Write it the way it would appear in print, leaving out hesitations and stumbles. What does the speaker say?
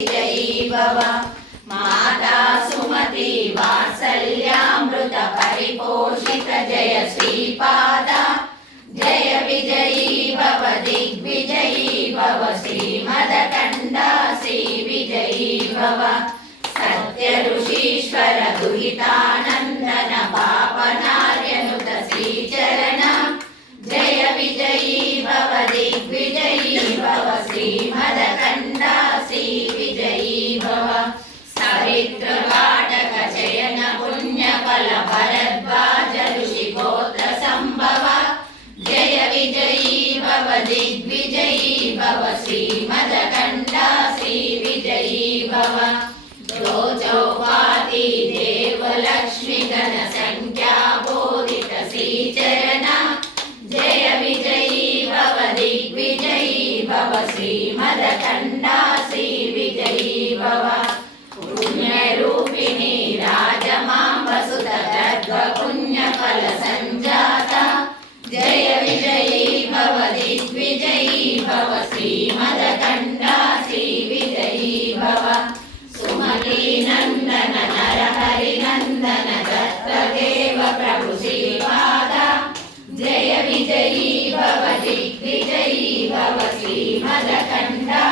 जयी भव माता सुमति वात्सल्यामृत परिपोषित जय श्रीपाद जय विजयी भव दिग्विजयी भव श्रीमदकण्डा श्री विजयी भव सत्य ऋषीश्वर दुहितानन्दन पापनार्यनुत श्रीचरण जय विजयी भव दिग्विजयी भव श्रीमदकण्डा श्री विजयी भव सवितृवाटक चयन पुण्यफल भरद्वाज ऋषिगोत्र संभव जय विजयी भव दिग्विजयी भव श्रीमदकण्डा श्री विजयी भव चौपाति देव लक्ष्मी गण संख्या बोधित श्रीचरण जय विजयी भव दिग्विजयी भव श्रीमदकण्डा श्री विजयी भव पुण्यरूपिणी राजमाम्बसुत गर्भ पुण्यफल संजाता जय विजयी भव दिग्विजयी भव श्रीमदकण्डा श्री विजयी भव सुमती नंदन नरहरि नंदन दत्तदेव प्रभु श्रीपाद जय विजयी भव दिग्विजयी भव श्रीमदकण्डा